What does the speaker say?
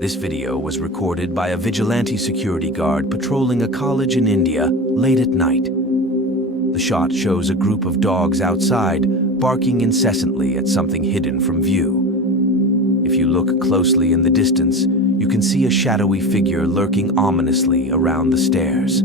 This video was recorded by a vigilante security guard patrolling a college in India late at night. The shot shows a group of dogs outside, barking incessantly at something hidden from view. If you look closely in the distance, you can see a shadowy figure lurking ominously around the stairs.